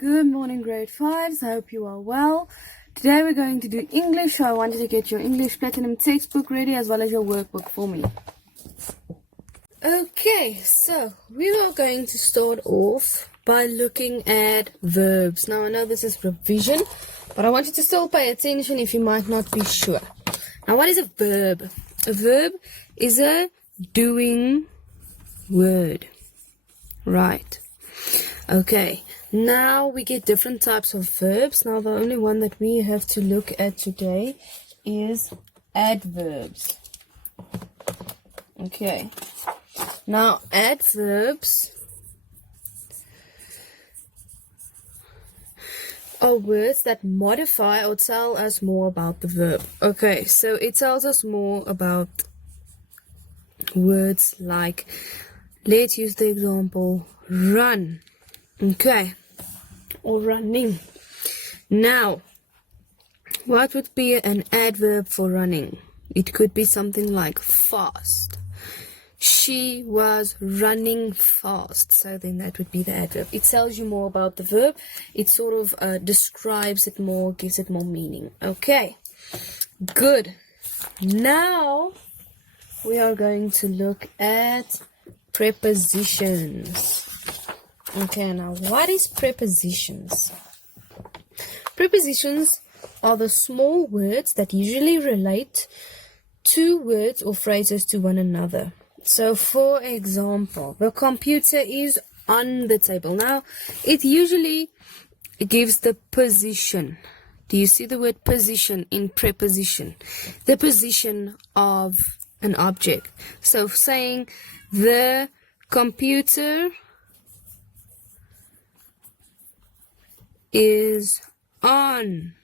Good morning, grade 5s. I hope you are well. Today we're going to do English, so I wanted to get your English Platinum textbook ready as well as your workbook for me. Okay, so we are going to start off by looking at verbs. Now I know this is revision, but I want you to still pay attention if you might not be sure. Now what is a verb? A verb is a doing word. Right. Okay, now we get different types of verbs. Now the only one that we have to look at today is adverbs. Okay, now adverbs are words that modify or tell us more about the verb. Okay, so it tells us more about words like, let's use the example, run. Okay, or running. Now, what would be an adverb for running? It could be something like fast. She was running fast. So then that would be the adverb. It tells you more about the verb. It sort of describes it more, gives it more meaning. Okay, good. Now, we are going to look at prepositions. Okay, now what is prepositions? Prepositions are the small words that usually relate two words or phrases to one another. So, for example, the computer is on the table. Now, it usually gives the position. Do you see the word position in preposition? The position of an object. So, saying the computer is on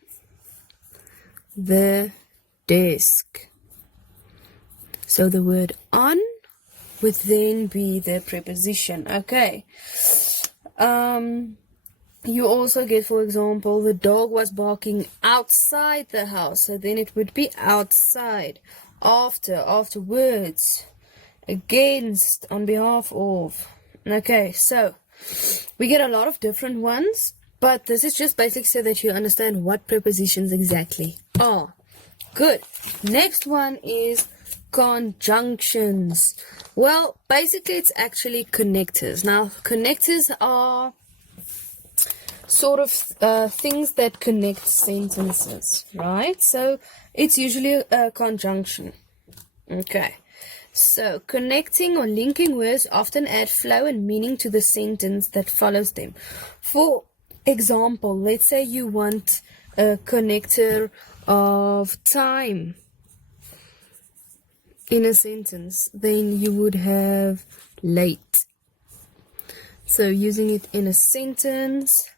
the desk. So the word on would then be the preposition. Okay. You also get, for example, the dog was barking outside the house. So then it would be outside. Afterwards, against, on behalf of. Okay, so we get a lot of different ones, but this is just basically so that you understand what prepositions exactly are. Good. Next one is conjunctions. Well, basically it's actually connectors. Now, connectors are sort of things that connect sentences, right? So it's usually a conjunction. Okay. So, connecting or linking words often add flow and meaning to the sentence that follows them. For example, let's say you want a connector of time in a sentence, then you would have late. So, using it in a sentence,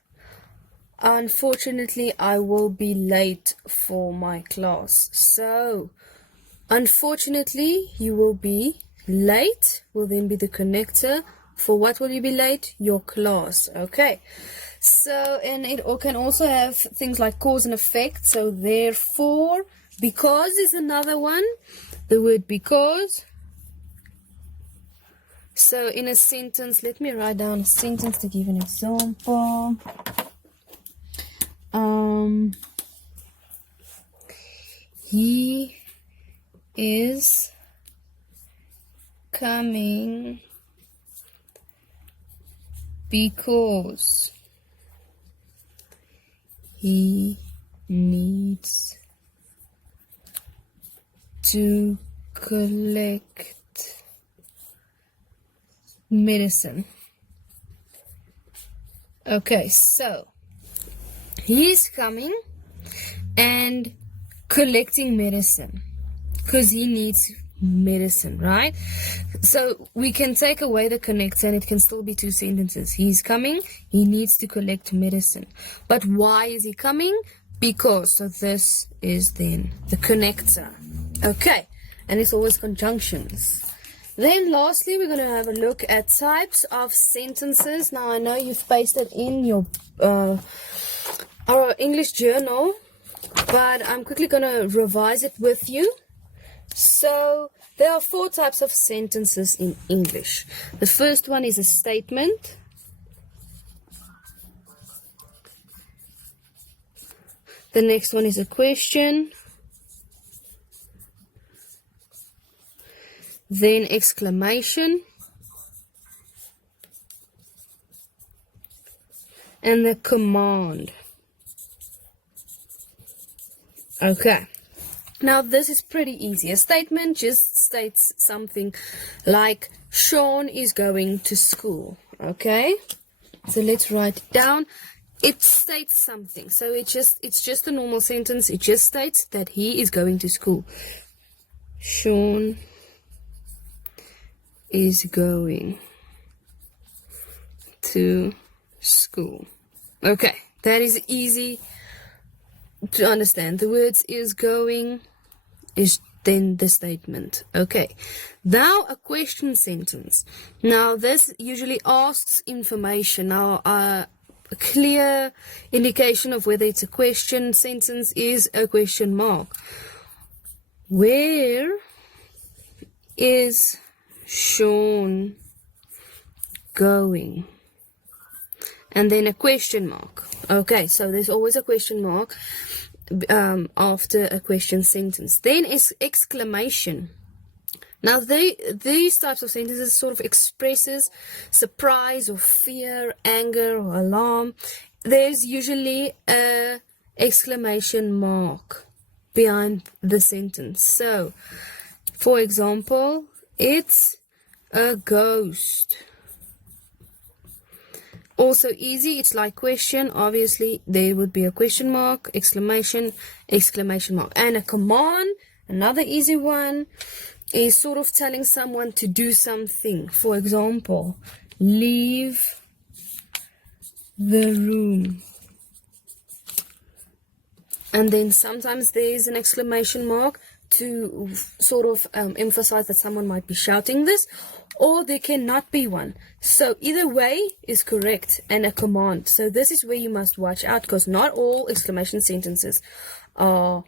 unfortunately, I will be late for my class. So, unfortunately, you will be late, will then be the connector. For what will you be late? Your class. Okay. So, and it can also have things like cause and effect. So, therefore, because is another one. The word because. So, in a sentence, let me write down a sentence to give an example. He is coming because he needs to collect medicine. Okay, so he is coming and collecting medicine because he needs medicine, right? So we can take away the connector and it can still be two sentences. He's coming, he needs to collect medicine. But why is he coming? Because. So this is then the connector. Okay, and it's always conjunctions. Then lastly, we're going to have a look at types of sentences. Now I know you've pasted in your our English journal, but I'm quickly going to revise it with you. So, there are 4 types of sentences in English. The first one is a statement. The next one is a question. Then exclamation. And the command. Okay. Now this is pretty easy. A statement just states something like Sean is going to school. Okay? So let's write it down. It states something. So it's just a normal sentence. It just states that he is going to school. Sean is going to school. Okay, that is easy to understand. The words is going is then the statement. Okay, now a question sentence. Now this usually asks information. Now a clear indication of whether it's a question sentence is a question mark. Where is Sean going? And then a question mark. Okay, so there's always a question mark after a question sentence. Then is exclamation. Now these types of sentences sort of expresses surprise or fear, anger or alarm. There's usually a exclamation mark behind the sentence. So, for example, it's a ghost. Also easy, it's like question. Obviously, there would be a question mark, exclamation, exclamation mark. And a command, another easy one, is sort of telling someone to do something. For example, leave the room. And then sometimes there's an exclamation mark to sort of emphasize that someone might be shouting this, or there cannot be one. So either way is correct, and a command. So this is where you must watch out, because not all exclamation sentences are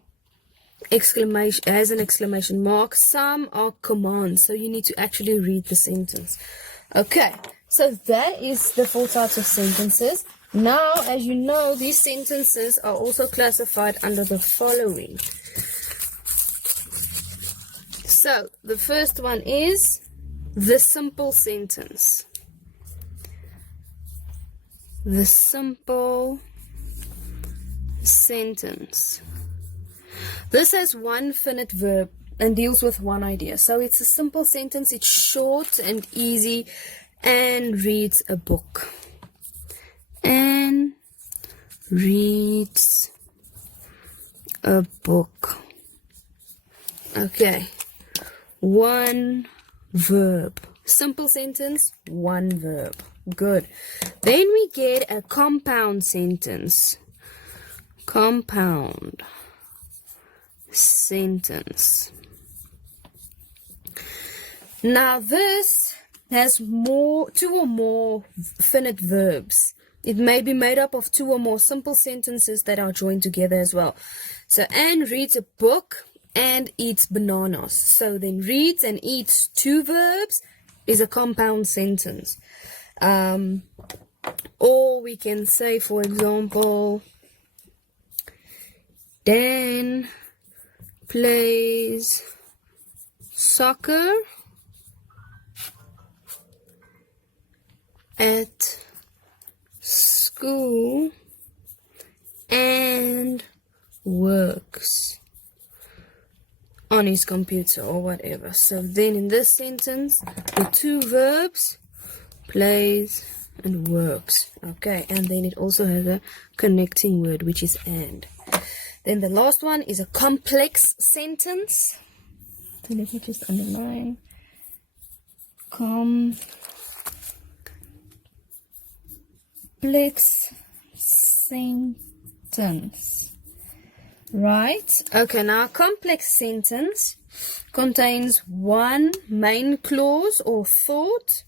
exclamation as an exclamation mark. Some are commands, so you need to actually read the sentence. Okay, so that is the 4 types of sentences. Now, as you know, these sentences are also classified under the following. So, the first one is the simple sentence. The simple sentence. This has one finite verb and deals with one idea. So it's a simple sentence, it's short and easy, and reads a book. And reads a book. Okay. One verb. Simple sentence, one verb. Good. Then we get a compound sentence. Compound sentence. Now this has two or more finite verbs. It may be made up of 2 or more simple sentences that are joined together as well. So Anne reads a book and eats bananas. So then reads and eats, 2 verbs, is a compound sentence. Or we can say, for example, Dan plays soccer at school and works on his computer or whatever. So then in this sentence, the 2 verbs, plays and works. Okay, and then it also has a connecting word, which is and. Then the last one is a complex sentence. So let me just underline. Complex sentence. Right? Okay, now a complex sentence contains one main clause or thought,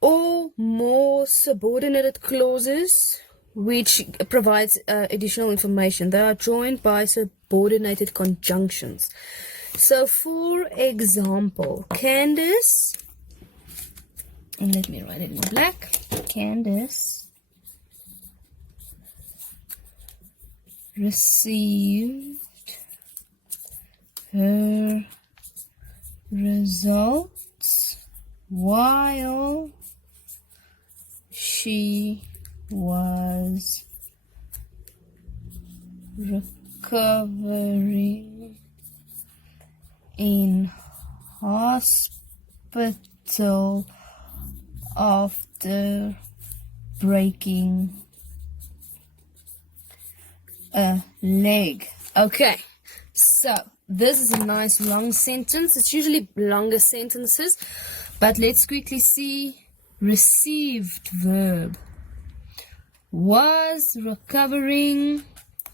or more subordinate clauses which provides additional information. They are joined by subordinated conjunctions. So, for example, Candace, and let me write it in black. Candace received her results while she was recovering in hospital after breaking a leg. Okay, so this is a nice long sentence. It's usually longer sentences, but let's quickly see. Received verb, was recovering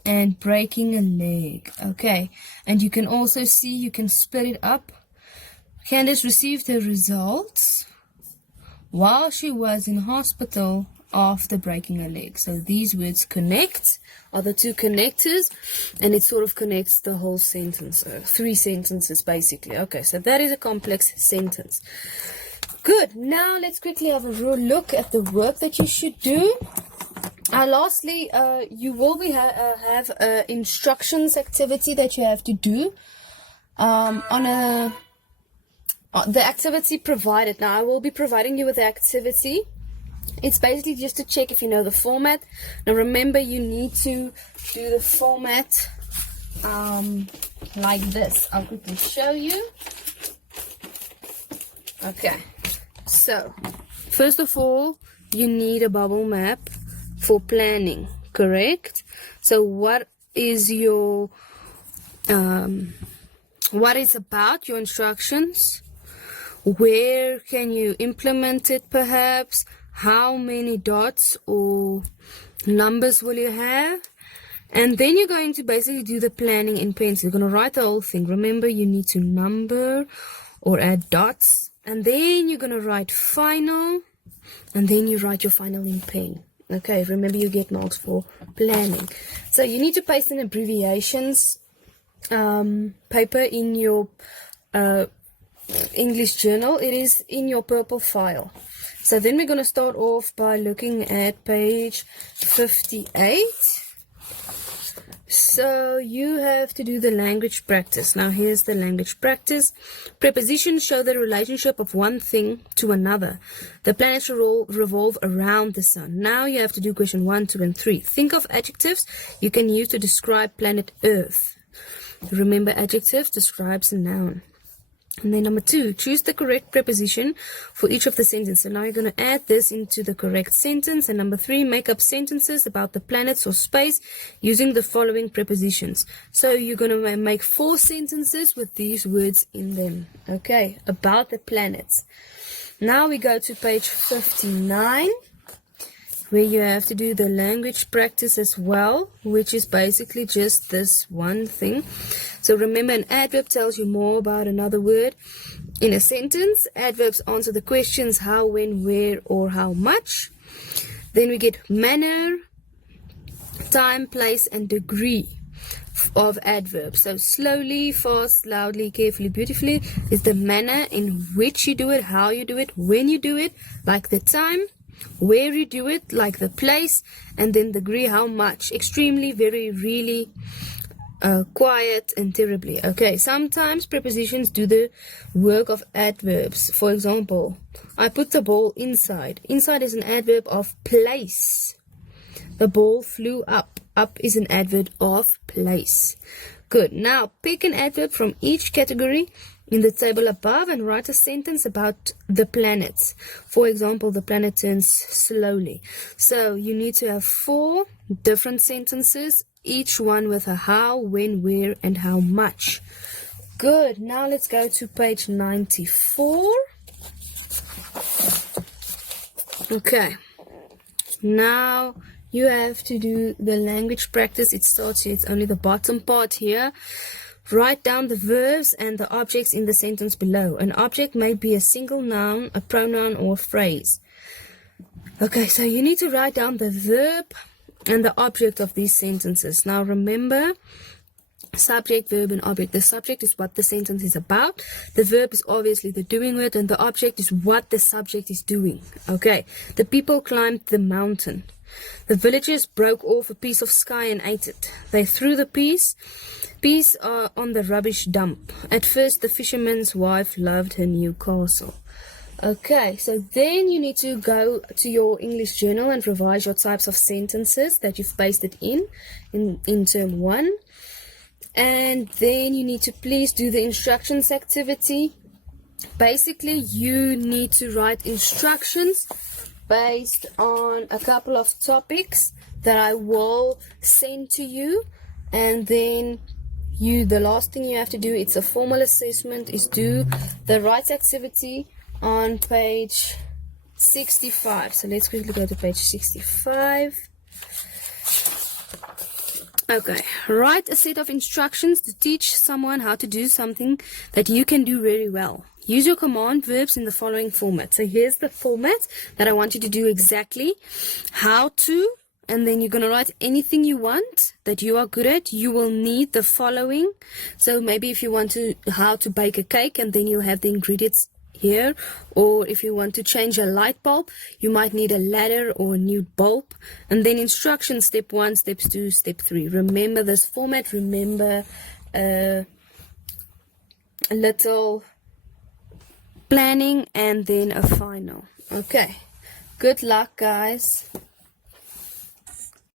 and breaking a leg. Okay, and you can also see, you can split it up. Candace received her results while she was in hospital after breaking a leg. So these words connect, are the two connectors, and it sort of connects the whole sentence. So 3 sentences basically. Okay, so that is a complex sentence. Good. Now let's quickly have a look at the work that you should do. Lastly, you will have an instructions activity that you have to do the activity provided. Now I will be providing you with the activity. It's basically just to check if you know the format. Now remember, you need to do the format like this. I'll quickly show you. Okay, so first of all, you need a bubble map for planning, correct? So what is your what it's about, your instructions, where can you implement it perhaps, how many dots or numbers will you have, and then you're going to basically do the planning in pencil. You're going to write the whole thing. Remember, you need to number or add dots, and then you're going to write final, and then you write your final in pen. Okay, remember, you get marks for planning. So you need to paste in abbreviations paper in your English journal. It is in your purple file. So then we're going to start off by looking at page 58. So you have to do the language practice. Now here's the language practice. Prepositions show the relationship of one thing to another. The planets revolve around the sun. Now you have to do question 1, 2, and 3. Think of adjectives you can use to describe planet Earth. Remember, adjective describes a noun. And then number 2, choose the correct preposition for each of the sentences. So now you're going to add this into the correct sentence. And number 3, make up sentences about the planets or space using the following prepositions. So you're going to make 4 sentences with these words in them. Okay, about the planets. Now we go to page 59, where you have to do the language practice as well, which is basically just this one thing. So remember, an adverb tells you more about another word in a sentence. Adverbs answer the questions how, when, where, or how much. Then we get manner, time, place, and degree of adverbs. So slowly, fast, loudly, carefully, beautifully is the manner in which you do it, how you do it, when you do it, like the time, where you do it, like the place, and then degree, how much, extremely, very, really, quiet, and terribly. Okay, sometimes prepositions do the work of adverbs. For example, I put the ball inside. Inside is an adverb of place. The ball flew up. Up is an adverb of place. Good. Now pick an adverb from each category in the table above and write a sentence about the planets. For example, the planet turns slowly. So you need to have 4 different sentences, each one with a how, when, where, and how much. Good. Now let's go to page 94. Okay. Now you have to do the language practice. It starts here. It's only the bottom part here. Write down the verbs and the objects in the sentence below. An object may be a single noun, a pronoun, or a phrase. Okay, so you need to write down the verb and the object of these sentences. Now remember, subject, verb, and object. The subject is what the sentence is about. The verb is obviously the doing word, and the object is what the subject is doing. Okay, the people climbed the mountain. The villagers broke off a piece of sky and ate it. They threw the piece on the rubbish dump. At first, the fisherman's wife loved her new castle. Okay, so then you need to go to your English journal and revise your types of sentences that you've pasted in term 1. And then you need to please do the instructions activity. Basically, you need to write instructions based on a couple of topics that I will send to you. And then the last thing you have to do, it's a formal assessment, is do the right activity on page 65. So let's quickly go to page 65. Okay, write a set of instructions to teach someone how to do something that you can do very well. Use your command verbs in the following format. So here's the format that I want you to do exactly. How to, and then you're going to write anything you want that you are good at. You will need the following. So maybe if you want to, how to bake a cake, and then you'll have the ingredients here. Or if you want to change a light bulb, you might need a ladder or a new bulb. And then instructions, step 1, step 2, step 3. Remember this format. Remember a little planning and then a final. Okay, good luck, guys.